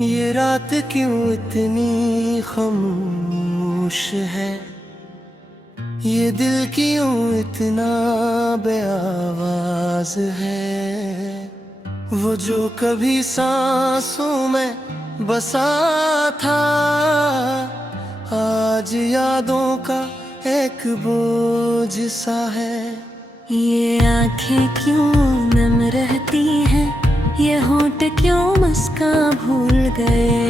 ये रात क्यों इतनी खामोश है, ये दिल क्यों इतना बेआवाज है। वो जो कभी सांसों में बसा था, आज यादों का एक बोझ सा है। ये आंखें क्यों नम रहती हैं, ये होंठ क्यों मुस्का भूल गए।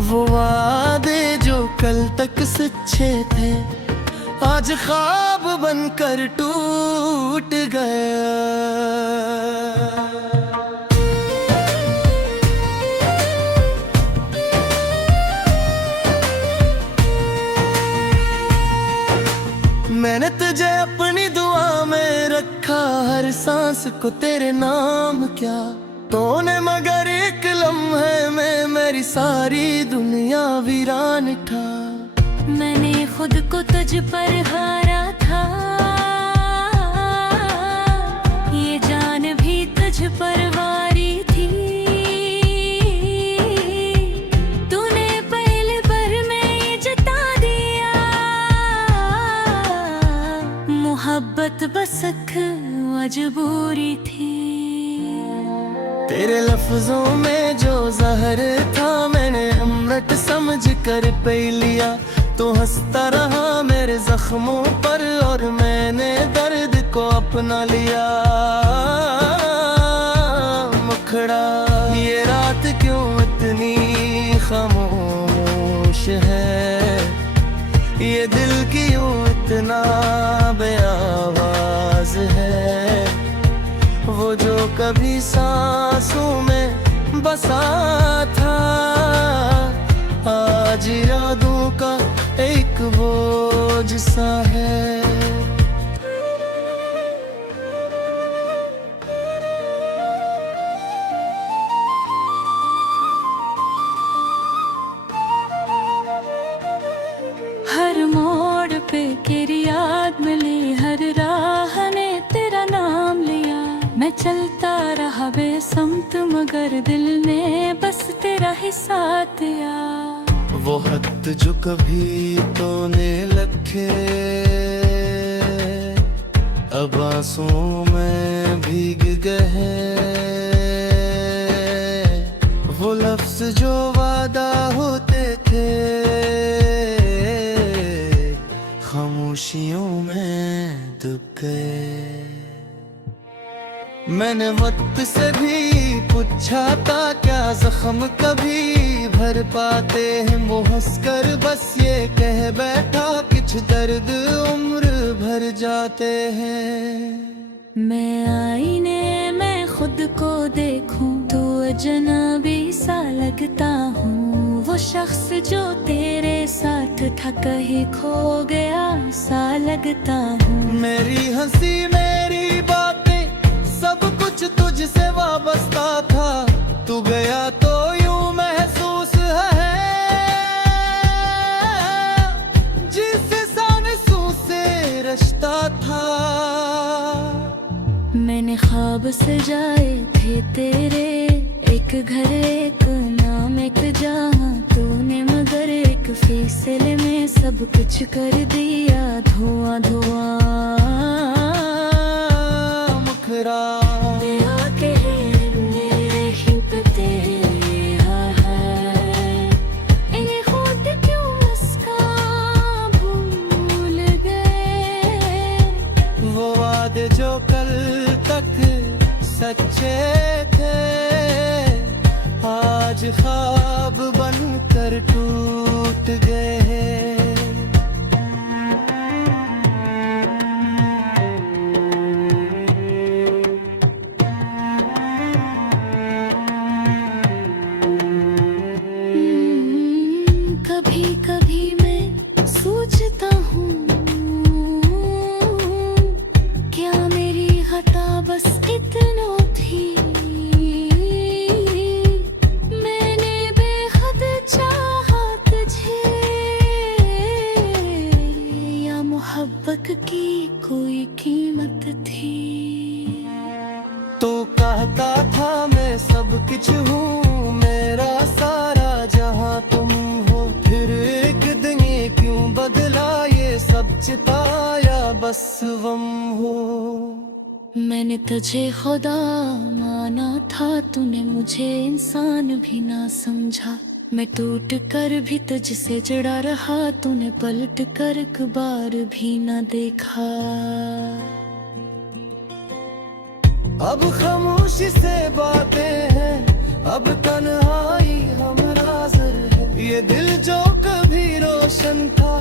वो वादे जो कल तक सच्चे थे, आज ख्वाब बनकर टूट गया। मैंने तुझे अपनी दुआ में रखा, हर सांस को तेरे नाम क्या। तूने मगर एक लम्हे में मेरी सारी दुनिया वीरान ठा। मैंने खुद को तुझ पर हारा था, ये जान भी तुझ पर वारी थी। तूने पहले पर में ये जता दिया, मोहब्बत बस एक मजबूरी थी। तेरे लफ्जों में जो जहर था, मैंने अमृत समझ कर पी लिया। तू हंसता रहा मेरे जख्मों पर, और मैंने दर्द को अपना लिया। मुखड़ा ये रात क्यों इतनी खामोश है, ये दिल क्यों इतना बेआवाज है। वो जो कभी सांसों में बसा था, आज यादों का एक बोझ सा है। हर मोड़ पे तेरी याद मिली, हर राह ने तेरा नाम लिया। मैं चलता रहा बेसमत, मगर दिल ने बस तेरा ही साथ दिया। वो खत जो कभी तूने लिखे, अब आंसुओं में भीग गए। वो लफ्ज जो वादा होते थे, खामोशियों में दुब गए। मैंने वक्त से भी पूछा था, क्या जख्म कभी भर पाते हैं। वो हंसकर बस ये कह बैठा, कुछ दर्द उम्र भर जाते हैं। मैं आईने में खुद को देखूं, तो अजनबी सा लगता हूँ। वो शख्स जो तेरे साथ था, कहीं खो गया सा लगता हूँ। मेरी हंसी मेरी बातें सब कुछ तुझसे वाबस्ता था। तू गया तो यूं महसूस है, जिस सांसों से रिश्ता था। मैंने ख्वाब सजाए थे तेरे, एक घर एक नाम एक जहां। तूने मगर एक फैसले में सब कुछ कर दिया धुआं धुआं। मुखरा जो कल तक सच्चे थे, आज ख्वाब बनकर टूट गए। कभी कभी मैं सोचता हूँ, बस इतना थी। मैंने बेहद चाहा तुझे, सोचता या बस वम हो। मैंने तुझे खुदा माना था, तूने मुझे इंसान भी ना समझा। मैं टूट कर भी तुझसे जुड़ा रहा, तूने पलट कर एक बार भी ना देखा। अब खामोशी से बातें हैं, अब तन्हाई हमराज़र है। ये दिल जो कभी रोशन था,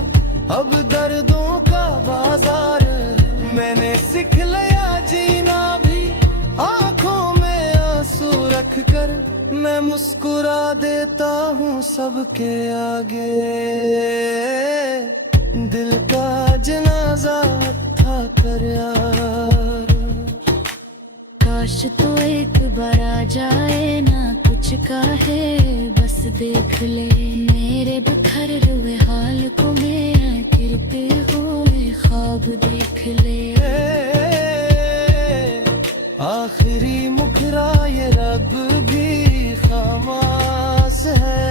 अब दर्दों का बाजार है। मैंने सीख लिया जीना भी आंखों में आंसू रख कर। मैं मुस्कुरा देता हूँ सबके आगे, दिल का जनाजा था कर यार। काश तो एक बार आ जाए, ना कुछ कहे बस देख ले। मेरे बिखर हुए हाल को मेरा गिरते हुए ख्वाब देख ले। आखिरी मुखरा ये रब भी खामोश है,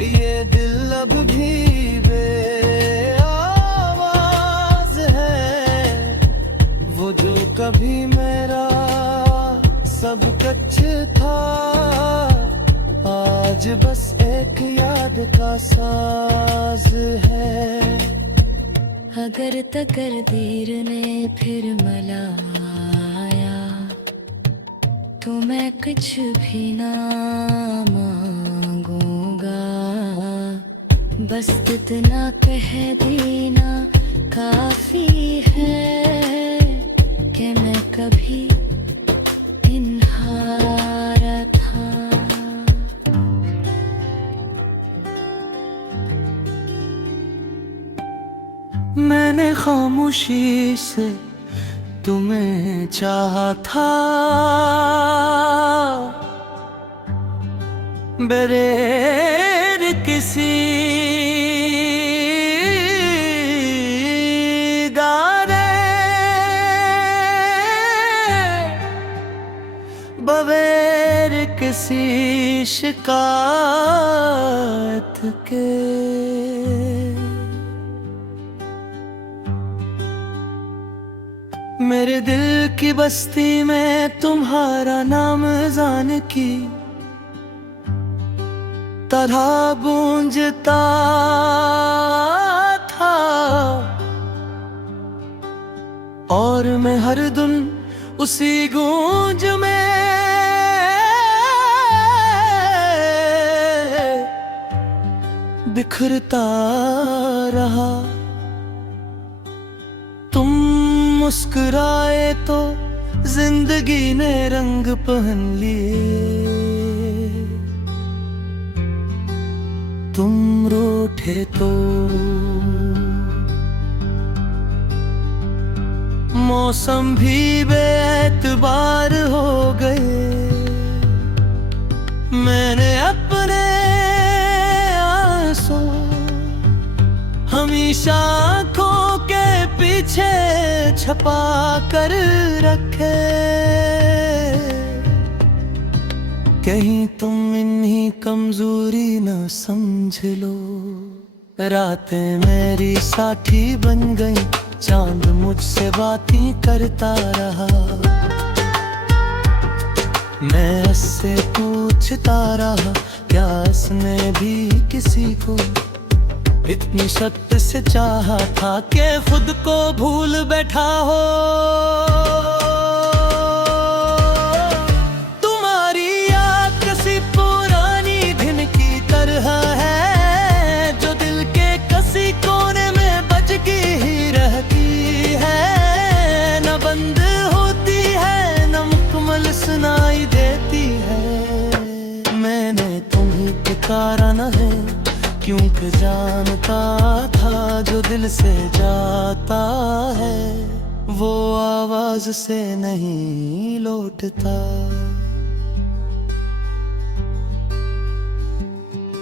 ये दिल अब भी बेआवाज है। वो जो कभी मेरा सब कुछ था, आज बस एक याद का साज है। अगर तकदीर ने फिर मिलाया, तो मैं कुछ भी ना मांगूंगा। बस इतना कह देना काफी है कि मैं कभी इन हारा था। मैंने खामोशी से तुम्हें चाहा था, बगैर किसी गाने, बगैर किसी शिकायत के। मेरे दिल की बस्ती में तुम्हारा नाम जान की तरह गूंजता था, और मैं हर दिन उसी गूंज में बिखरता रहा। तुम मुस्कुराए तो जिंदगी ने रंग पहन लिए, तुम रूठे तो मौसम भी बेएतबार हो गए। मैंने अपने आंसू हमेशा आँखों के पीछे छपा कर रखे, कहीं तुम इन्हीं कमजोरी न समझ लो। रातें मेरी साथी बन गई, चांद मुझसे बातें करता रहा। मैं इससे पूछता रहा, क्या इसने भी किसी को इतनी सख्त से चाहा था कि खुद को भूल बैठा हो। तुम्हारी याद किसी पुरानी दिन की तरह है, जो दिल के किसी कोने में बज के ही रहती है। न बंद होती है, न मुकम्मल सुनाई देती है। मैंने तुम्हें पुकारा न है, क्योंकि जानता था जो दिल से जाता है, वो आवाज से नहीं लौटता।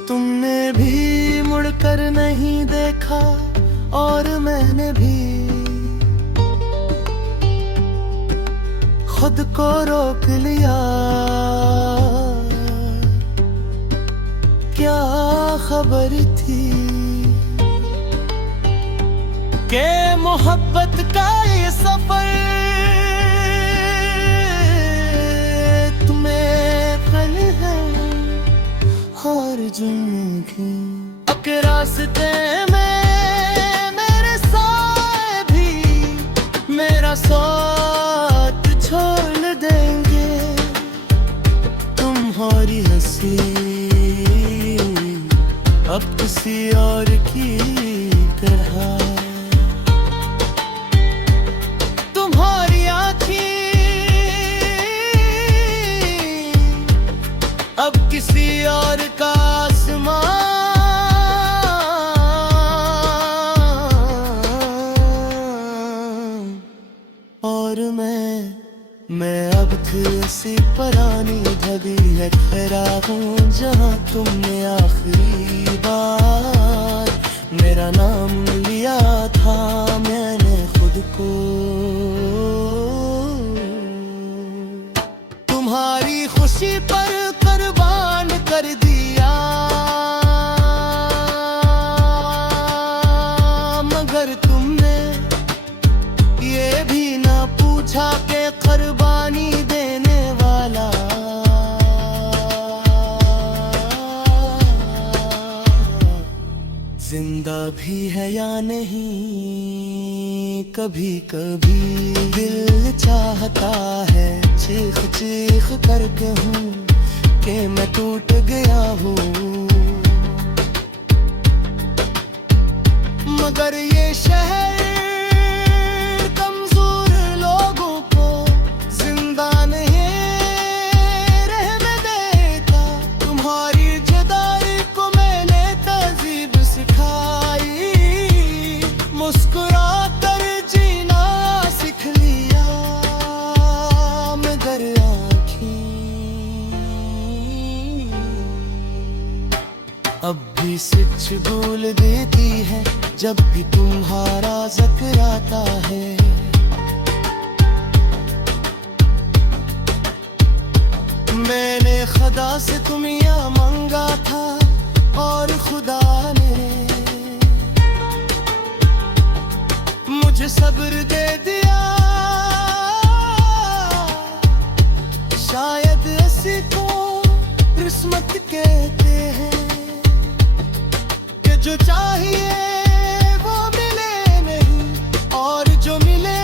तुमने भी मुड़कर नहीं देखा, और मैंने भी खुद को रोक लिया। क्या खबर थी कि मोहब्बत का ये सफर तुम्हें पल है और जिंदगी अब रास्ते में मेरे साथ भी मेरा साथ छोड़ देंगे। तुम्हारी हंसी अब किसी और की तरह, तुम्हारी आँखें अब किसी और का आसमां, और मैं अब किसी पुरानी ढली है ठहरा हूँ जहाँ तुमने आखिरी बार मेरा नाम लिया था। मैंने खुद को तुम्हारी खुशी पर कुर्बान कर दिया, मगर तुमने ये भी ना पूछा कि कुर्बानी देने वाला जिंदा भी है या नहीं। कभी कभी दिल चाहता है चीख चीख कर कहूं कि मैं टूट गया हूँ, मगर ये शहर कमजोर लोगों को जिंदा नहीं रहने देता। तुम्हारी जुदाई को मैंने तहजीब सिखाई, मुस्कुरा कर जीना सीख लिया, मगर अब भी सच बोल देती है जब भी तुम्हारा जिक्र आता है। मैंने खुदा से तुम यह मांगा था और खुदा ने मुझे सब्र दे दिया। शायद इसी को किस्मत कहते हैं, जो चाहिए वो मिले नहीं और जो मिले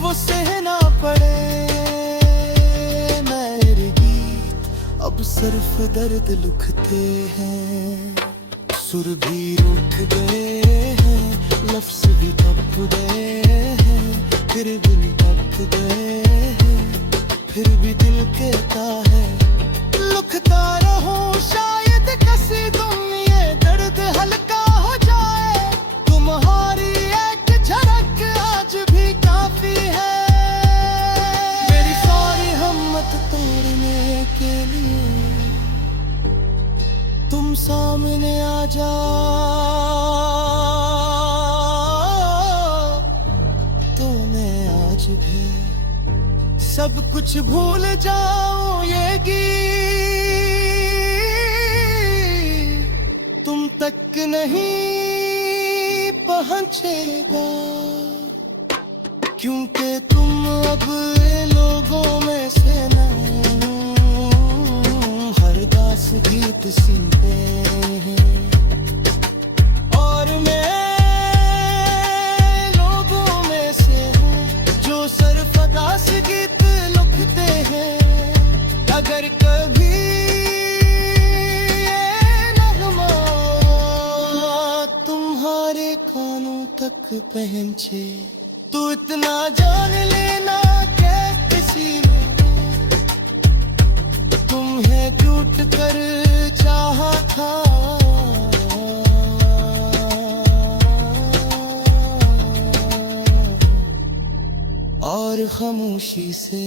वो सहना पड़े। मेरे गीत अब सिर्फ दर्द लिखते हैं, सुर भी रुक गए हैं, लफ्ज भी कप गए हैं, फिर भी कप गए हैं, फिर भी दिल कहता है लिखता रहूं। शायद किसी तुम दर्द हल्का हो जाए, तुम्हारी एक झलक आज भी काफी है मेरी सारी हिम्मत तोड़ने के लिए। तुम सामने आ जाओ तो मैं आज भी सब कुछ भूल जाऊं। ये गीत तुम तक नहीं पहुंचेगा, क्योंकि तुम अब लोगों में से नहीं हर दास गीत सुनते हैं, और मैं लोगों में से हूँ जो सिर्फ दास गीत लिखते हैं। अगर कभी कानों तक पहुंचे तो इतना जान लेना कि किसी ने तुम्हें टूट कर चाहा था। और खामोशी से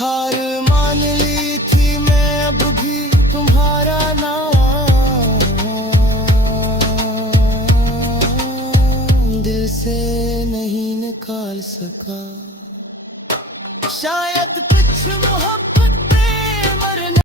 हार मान ली थी मैं, अब भी तुम्हारा नाम दिल से नहीं निकाल सका। शायद कुछ मोहब्बत